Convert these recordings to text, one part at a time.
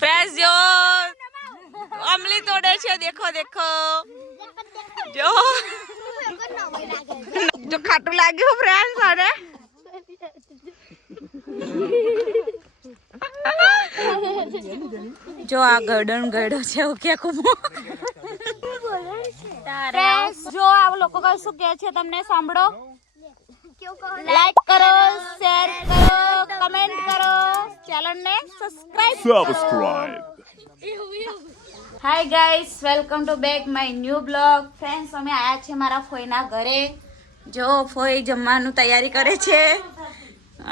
Friend જો અમલી તોડે છે દેખો દેખો. જો. જો ખાટું લાગ્યું ફ્રેન્ડ અરે જો આ ગર્ડન ગર્ડો છે ઓકે કે કુમો જો આ લોકો કઈ શું કે છે તમને સાંભળો? લાઈક કરો શેર કરો. Channel subscribe subscribe hi guys welcome to back my new blog friends અમે આયા છે મારા ફોઈના ઘરે. જો ફોઈ જમવાનું તૈયારી કરે છે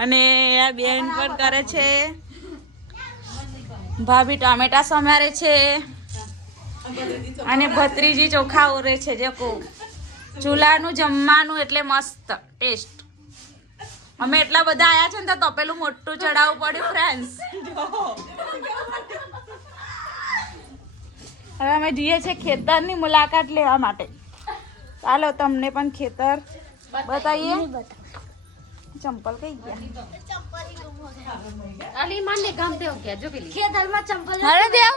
અને આ બેન પણ કરે છે. ભાભી ટામેટા સમારે છે અને ભત્રીજી ચોખા ઓરે છે જે કહું. ચૂલાનું જમવાનું એટલે મસ્ત ટેસ્ટ. અમે એટલા બધા આયા છે ને તો પેલું મોટું ચડાવવું પડ્યું ફ્રેન્ડ્સ હવે અમે જઈએ છીએ ખેતરની મુલાકાત લેવા માટે. ચાલો તમને પણ ખેતર બતાવીએ. ચંપલ કઈ ગયા? અલી માન ગામ દેવ ગયા જો પેલી. ખેતરમાં ચંપલ અરે દેવ.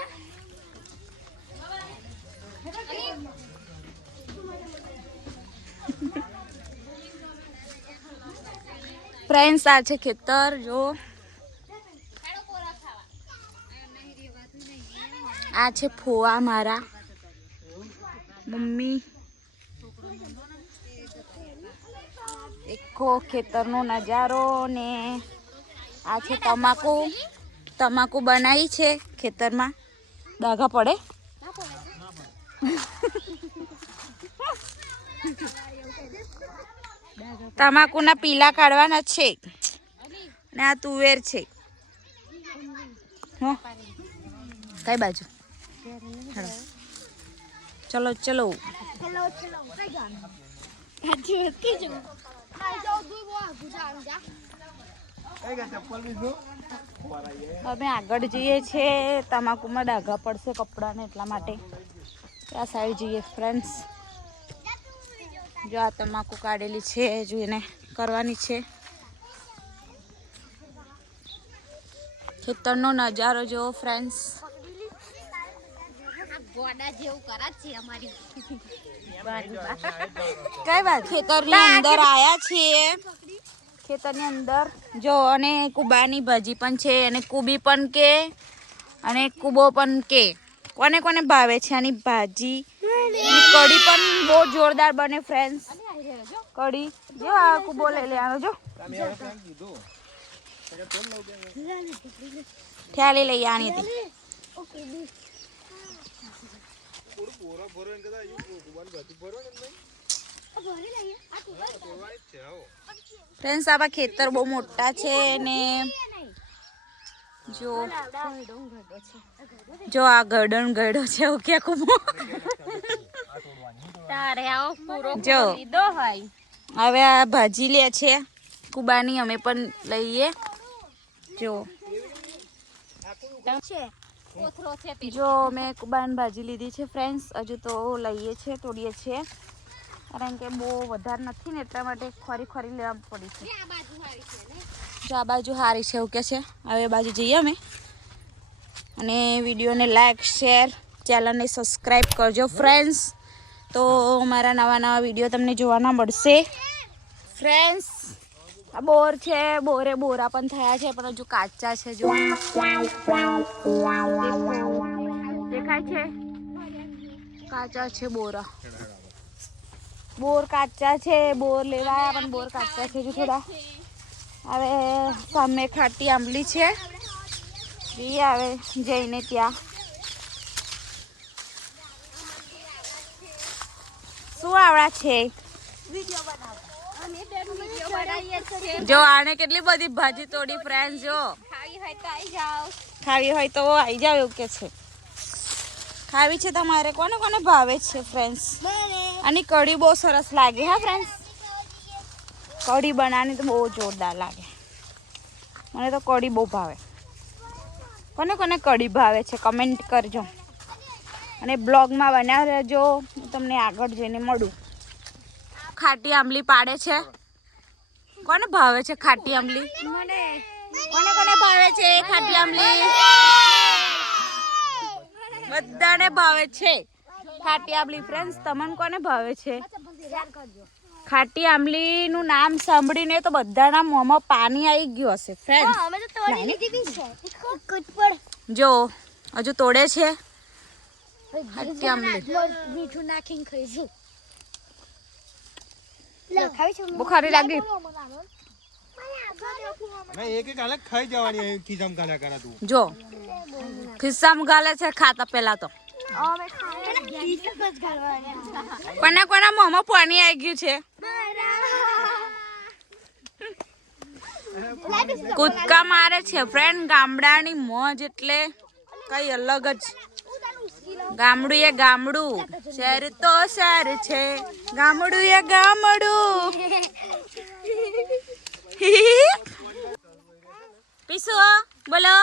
ફ્રેન્ડ્સ, આ છે ખેતર, જો. આ છે ફોવા મારા. મમ્મી. એકો ખેતરનો નજારો ને આ છે તમાકુ. તમાકુ બનાવી છે ખેતરમાં. દાગા પડે? તમાકુના પીલા કાઢવાના છે. ને આ તુવેર છે. કઈ બાજુ. ચલો ચલો. અમે આગળ જઈએ છીએ તમાકુમાં ડાઘા પડશે કપડાને એટલા માટે. આ સાઈડ જઈએ ફ્રેન્ડ્સ જો આ તમાકુ કાઢેલી છે જો એને કરવાની છે. ખેતરનો નજારો જો ફ્રેન્ડ્સ કઈ વાત? ખેતરની અંદર આયા છીએ. ખેતરની અંદર. જો અને કુબાની ભાજી પણ છે અને કુબી પણ કે અને કુબો પણ કે. કોને કોને ભાવે છે આની ભાજી? કઢી પણ બહુ જોરદાર બને ફ્રેન્ડ્સ કઢી. જો આ કુબો લઈ આવો જો. થેલી લઈ આની હતી. ફ્રેન્ડ્સ આવા ખેતર બહુ મોટા છે ને જો જો આ ગરડન ગરડો છે એવું કે કુમો? તારે આવો પૂરો જો. લીધો હોય. હવે આ ભાજી લે છે કુબાની અમે પણ લઈએ. જો. જો મેં કુબાન ભાજી લીધી છે ફ્રેન્ડ્સ. હજુ તો લઈએ છીએ તોડીએ છીએ કારણ કે બહુ વધારે નથી ને એટલા માટે ખોરી ખોરી લેવા પડી છે. જો આ બાજુ સારી છે એવું કે છે. હવે બાજુ જઈએ અમે. અને વિડીયોને લાઈક શેર ચેનલને સબસ્ક્રાઈબ કરજો ફ્રેન્ડ્સ. તો મારા નવા નવા વીડિયો તમને જોવાના મળશે. ફ્રેન્ડ્સ આ બોર છે. બોરે બોરા પણ થયા છે પણ હજુ કાચા છે જો. દેખાય છે? કાચા છે બોરા. બોર કાચા છે, બોર લેવાયા પણ બોર કાચા છે થોડા. હવે સામે ખાટી આંબલી છે. એ આવે જઈને ત્યાં. શું આવડા છે? જો, આને કેટલી બધી ભાજી તોડી ફ્રેન્ડ જો. ખાવી હોય તો આવી જાવ એવું કે છે. ખાવી છે તમારે? કોને કોને ભાવે છે ફ્રેન્ડ્સ મને આની કઢી બહુ સરસ લાગે, હા ફ્રેન્ડ્સ કઢી બનાવવાની તો બહુ જોરદાર લાગે. મને તો કઢી બહુ ભાવે. કોને કોને કઢી ભાવે છે કમેન્ટ કરજો. અને બ્લોગમાં બનાવી રહેજો હું તમને આગળ જઈને મળું. ખાટી આંબલી પાડે છે. કોને ભાવે છે ખાટી આંબલી? મને. કોને કોને ભાવે છે ખાટી આંબલી? બધાને ભાવે છે. ખાટી આંબલી. ફ્રેન્ડ્સ તમને કોને ભાવે છે? ખાટી આંબલી નું નામ સાંભળીને તો બધાના મોંમાં પાણી આવી ગયું હશે. ફ્રેન્ડ અમે તો તોડી લીધી છે. કુછ પડ જો હજુ તોડે છે. ખાટી આંબલી. મીઠું નાખીને ખાઈશું લે. ખાવી છે બહુ ખારી લાગી. જો ખિસ્સામાં ગાલે છે ખાતા પેલા તો. કોના કોના મોંમાં પાણી આવી ગયું છે. કૂદકા મારે છે ફ્રેન્ડ ગામડાની મોજ એટલે કઈ અલગ જ. ગામડું એ ગામડું, શહેર તો શહેર છે. ગામડું એ ગામડું. પીસુ, બોલો.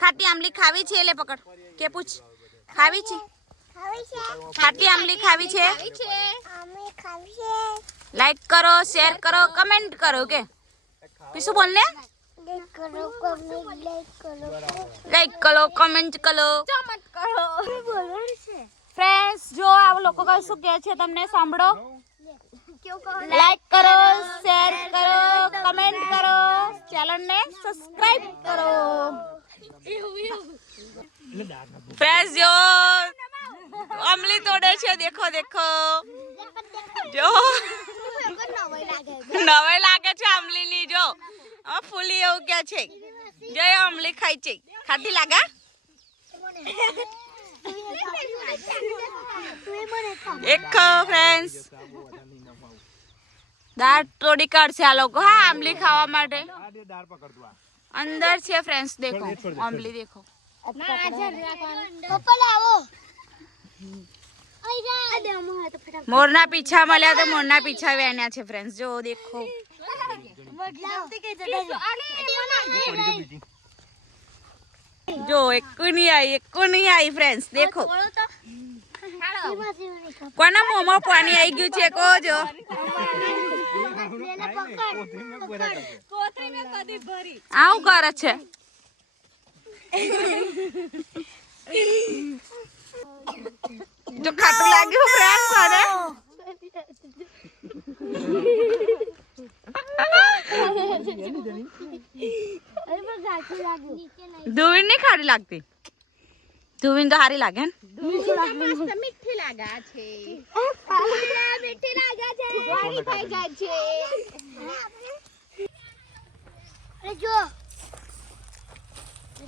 ખાટી આંબલી ખાવી છે એટલે પકડ. કે પૂછ. ખાવી છે? ખાટી આમલી ખાવી છે? લાઈક કરો શેર કરો કમેન્ટ કરો કે. પીશું બોલ ને. લાઈક કરો કમેન્ટ કરો. લાઈક કરો કમેન્ટ કરો. મત કરો. બોલવાનું છે? ફ્રેન્ડ્સ જો આ લોકો કઈ શું કહે છે તમને સાંભળો. લાઈક કરો શેર કરો કમેન્ટ કરો. ચેનલને સબસ્ક્રાઇબ કરો. ફ્રેન્ડ્સ જો અમલી તોડે છે, દેખો દેખો. જો. નવાઈ લાગે છે અમલીની, જો. આ ફૂલી એવું કે છે. જો અમલી ખાઈ છે. ખાધી લાગે? એક ફ્રેન્ડ્સ દાળ તોડી કાઢશે આ લોકો. હા આંબલી ખાવા માટે. આ દે પકડ તું આ અંદર છે ફ્રેન્ડ્સ દેખો. આંબલી દેખો. મોરના પીછા મળ્યા તો મોરના પીછા વેણ્યા છે ફ્રેન્ડ્સ જો દેખો. જો એક નહીં આવી એક નહીં આવી ફ્રેન્ડ્સ દેખો કોના મોંમાં પાણી આવી ગયું છે? કહો જો. આવું કરે છે? જો ખાટું લાગ્યું પ્રેમ કરે? ધુવીન નહીં ખારી લાગતી? ધુવીન તો સારી લાગે ને? મીઠી લાગા છે. મીઠી લાગે છે. વારી થઈ જાય છે. અરે જો.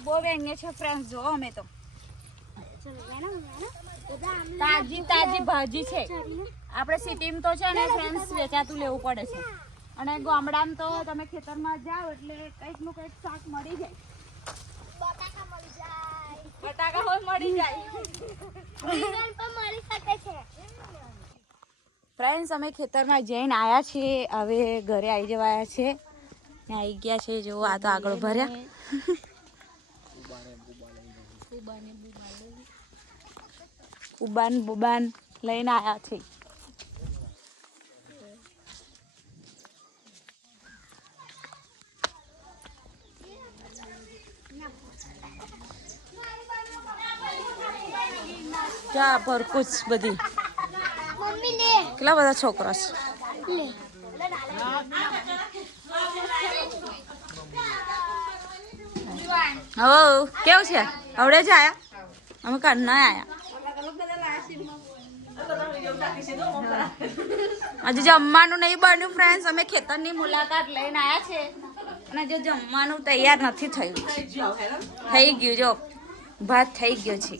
બહુ વેંગે છે ફ્રેન્ડ જો અમે તો. તાજી તાજી ભાજી છે. આપણે સિટીમાં તો છે ને ફ્રેન્ડ્સ વેચાતું લેવું પડે છે. અને ગામડામાં તો તમે ખેતરમાં જાઓ એટલે કંઈકનું કંઈક શાક મળી જાય. બટાકા મળી જાય. બટાકા હોય મળી જાય. પણ મળી શકે છે. ફ્રેન્ડ્સ અમે ખેતરમાં જઈને આવ્યા છીએ. હવે ઘરે આવી જવાયા છે. ત્યાં આવી ગયા છે. જો આ તો આગળ ભર્યા ઉબાન બુબાન લઈને આવ્યા છે. જા ભરકુચ બધી. મમ્મી લે કેટલા બધા છોકરા છે? લે. હો કેવું છે? હવડે જ આયા? અમે કાલ ના આયા. આજે જમવાનું નહીં બન્યું ફ્રેન્ડ્સ અમે ખેતરની મુલાકાત લઈને આયા છે. અને જો જમવાનું તૈયાર નથી થયું. થઈ ગયું જો. ભાત થઈ ગયો છે.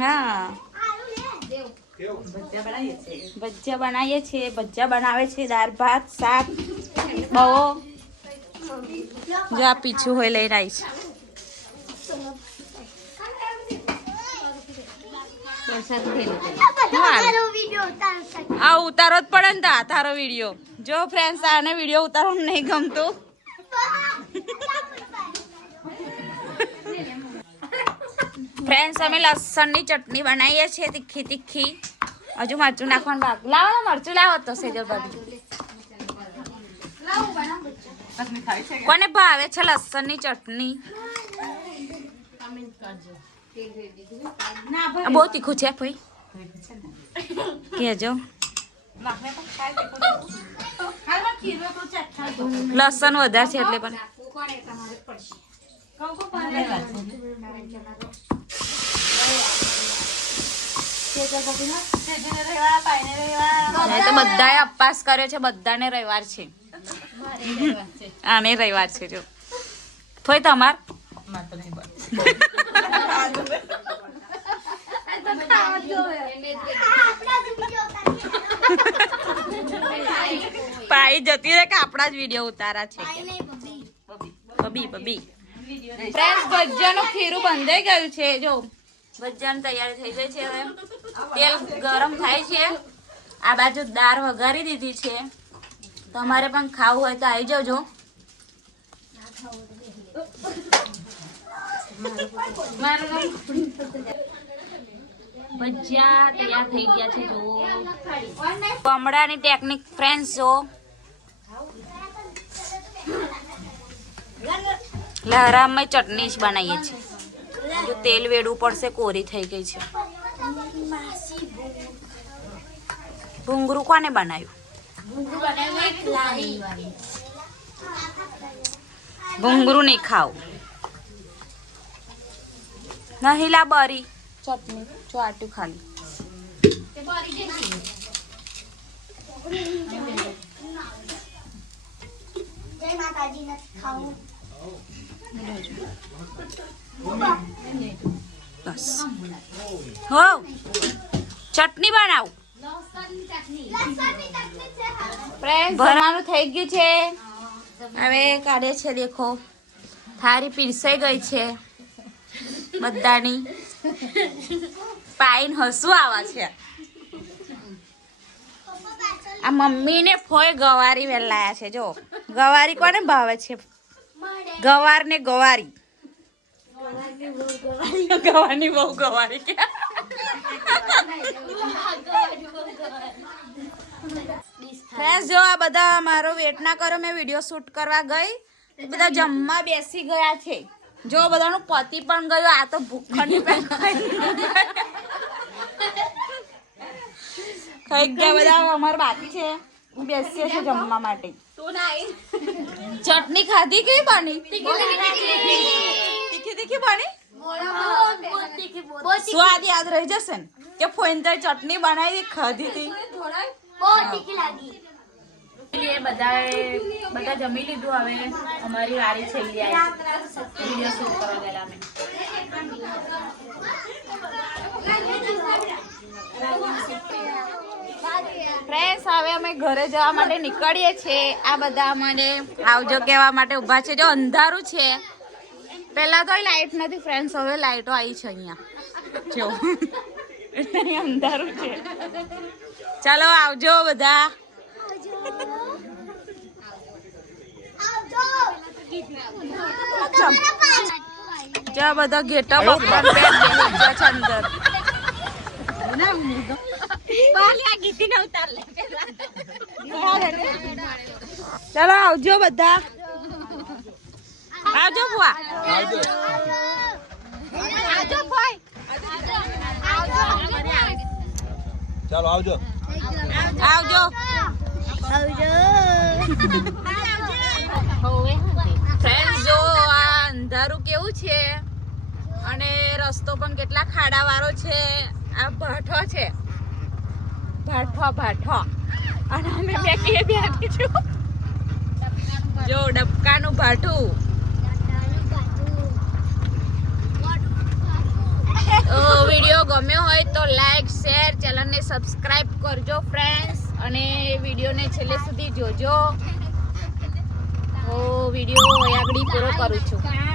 હા. ભજીયા બનાવીએ છીએ. ભજીયા બનાવે છે દાળ ભાત શાક બહુ. જો આ પીછું હોય લઈને આવી છે. આ ઉતારો જ પડે ને તા તારો વીડિયો. જો ફ્રેન્ડ્સ આને વીડિયો ઉતારવાનું નહીં ગમતું. ફ્રેન્ડ્સ અમે લસણની ચટણી બનાવીએ છીએ તીખી તીખી. હજુ મરચું નાખવાનું બાકી. લાવો ને મરચું લાવો તો સેજલ બાજુ કોને ભાવે છે લસણની ચટણી? બહુ તીખું છે ભાઈ. કેજો. લસણ વધારે છે એટલે પણ. બધાએ અપવાસ કર્યો છે બધાને રવિવાર છે. આને રવિવાર છે જો. થોય તમાર? પાઈ જતી રહે કે આપણા જ વીડિયો ઉતારા છે બબી બબી ફ્રેન્ડ્સ ભજીયાનું ખીરું બંધાઈ ગયું છે જો. ભજીયાની તૈયારી થઈ ગઈ છે હવે. તેલ ગરમ થાય છે. આ બાજુ દાળ વઘારી દીધી છે. તમારે પણ ખાવું હોય તો આવી જજો. ભજીયા તૈયાર થઈ ગયા છે જો. કમળાની ટેકનિક ફ્રેન્ડ્સ જો. લહરામાં ચટણી જ બનાવીએ છીએ. જો તેલ વેડવું પડશે કોરી થઈ ગઈ છે. ભૂંગરું કોને બનાવ્યું? ભૂંગરું નહીં ખાવું. નહીં લા બરી. ચટણી ચોટ્યું ખાલી. જય માતાજી નથી ખાવું. બસ. હો. ચટણી બનાવ. ભરવાનું થઈ ગયું છે. હવે કાઢે છે દેખો. થારી પીરસાઈ ગઈ છે. બધાની. પાઈન હસવું આવા છે. આ મમ્મીને ફોય ગવારી વેલાયા છે જો. ગવારી કોને ભાવે છે? ગવાર ને ગવારી. ગવાની બહુ ગવારી કે? ફ્રેન્ડ્સ જો આ બધા મારો વેટ ના કરો મેં વીડિયો શૂટ કરવા ગઈ. બધા જમવા બેસી ગયા છે. જો બધાનું પતિ પણ ગયો આ તો ભૂખની પેન ખાઈ ગયા. બધા અમારે બાકી છે. બેસીએ છે જમવા માટે. ચટણી ખાધી કેવી બની તીખી તીખી બની સ્વાદ યાદ રહી જશે ને કે ફોઈન તો ચટણી બનાવી ખાધી હતી બહુ તીખી લાગી એ બધા બધા જમી લીધું હવે અમારી વારી છેલ્લી આવી વીડિયો શૂટ કરવા ગયેલા અમે ફ્રેન્ડ્સ હવે અમે ઘરે જવા માટે નીકળીએ છીએ. આ બધા અમારે આવજો કહેવા માટે ઊભા છે. જો અંધારું છે પહેલાં તો લાઇટ નથી ફ્રેન્ડ્સ હવે લાઇટો આવી છે અહીંયા. જો. એટલે અંધારું છે. ચાલો આવજો બધા. જ્યાં બધા ઘેટા અંદર. ચાલો આવજો બધા. આવજો બુઆ ચાલો આવજો. આવજો. ફ્રેન્ડ્સ જો આ અંધારું કેવું છે? અને રસ્તો પણ કેટલા ખાડા વાળો છે? આ ભાઠો છે. ભાઠો ભાઠો. અને અમે બેકીએ બેઠી છું જો, ડબકાનું ભાઠું. વીડિયો ગમ્યો હોય તો લાઈક, શેર, ચેનલને સબસ્ક્રાઇબ કરજો ફ્રેન્ડ્સ અને વિડીયોને છેલ્લે સુધી જોજો. હું વીડિયો આગળ પૂરો કરું છું.